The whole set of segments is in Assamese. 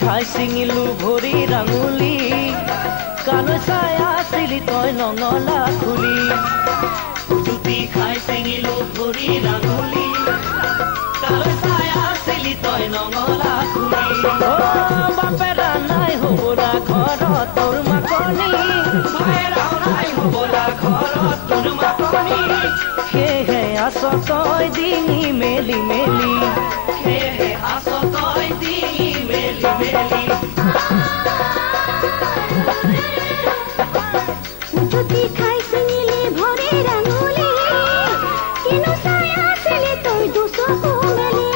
খাই ছিঙিলো ভৰি ৰাঙুলি কালৈ চাই আছিলি তই নঙলা খুলি জুতি খাই ছিঙিলো ভৰি ৰাঙুলি কালৈ চাই আছিলি তই নঙলা খুলি বাপেৰা নাই হ'বলা ঘৰত তোৰ মাকনি ভাইৰা নাই হ'বলা ঘৰত তোৰ মাকনি সেয়েহে আছ তই ডিঙি মেলি মেলি সেয়েহে আছ তই ডিঙি মেলি মেলি জুতি খাই ছিঙিলি ভৰি ৰাঙুলি কিনো চাই আছিলি তই দুচকু মেলি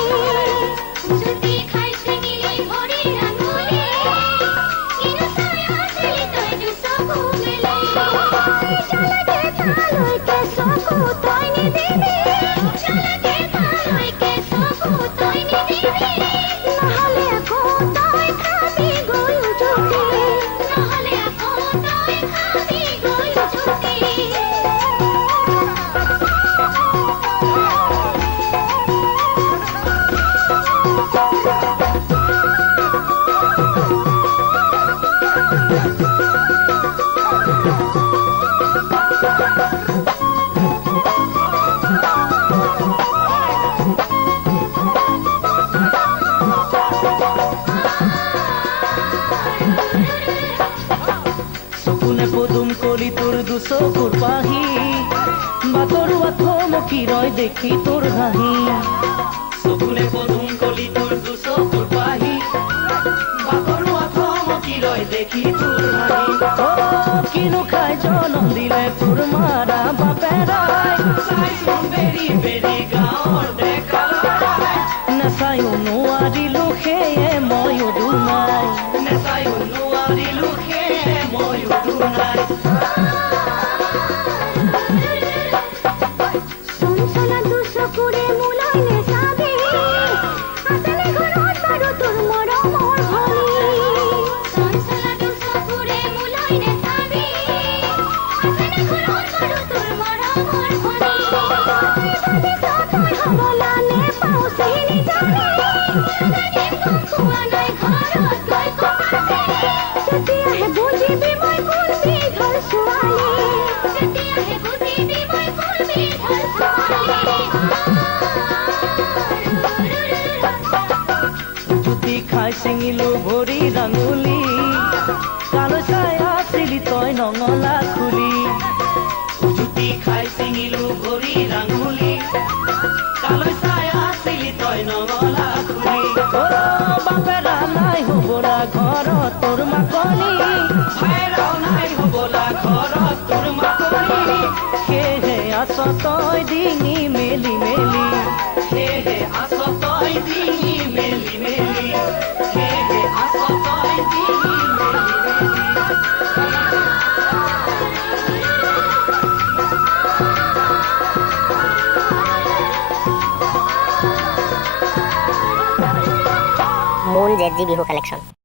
জুতি খাই ছিঙিলি ভৰি ৰাঙুলি কিনো চাই আছিলি তই দুচকু মেলি চলকে তালৈকে চকু তই নিদিবি চলকে তালৈকে চকু তই নিদিবি নহ'লে আকৌ তই খাবি গৈ উজুতি নহ'লে আকৌ তই খাবি গৈ উজুতি চকুনে পদুম কলি তোৰ দুচকুৰ পাহি বাতৰুৱা থমকি ৰয় দেখি তোৰ হাঁহি চকুনে পদুম কলি তোৰ দুচকুৰ পাহি বাতৰুৱা থমকি ৰয় দেখি তোৰ হাঁহি কিনো খাই জনম দিলে তোৰ মাৰা বাপেৰাই চাইচোন বেৰি বেৰি গাঁৱৰ দেখালাই নাচায়ো নোৱাৰিলো সেয়ে ময়ো দুনাই নাচায়ো নোৱাৰিলো সেয়ে ময়ো দুনাই চঞ্চলা দুচকুৰে মোলৈ নেচাবি আছেনে ঘৰত বাৰু তোৰ মৰমৰ ভৰি চঞ্চলা দুচকুৰে মোলৈ নেচাবি আছেনে ঘৰত বাৰু তোৰ মৰমৰ ভৰি তই হ'বলা নেপাওঁ চিনি জানি পোৱা নাই ঘৰত গৈ ককাতে তেতিয়াহে বুজিবি মই কোন বিধৰ ছোৱালী তেতিয়াহে বুজিবি মই কোন বিধৰ ছোৱালী জুতি খাই ছিঙিলো ভৰি ৰাঙুলি কালৈ চাই আছিলি তই নঙলা খুলি জুতি খাই ছিঙিলো ভৰি ৰাঙুলি কালৈ চাই আছিলি তই নঙলা খুলি বাপেৰা নাই হ'বলা ঘৰত তোৰ মাকনি ভাইৰা নাই হ'বলা ঘৰত তোৰ মাকনি সেয়েহে আছ তই ডিঙি মেলি মেলি সেয়েহে আছ তই ডিঙি মেলি মেলি সেয়েহে আছ তই ডিঙি মেলি মেলি Moon ZG Bihu Collection.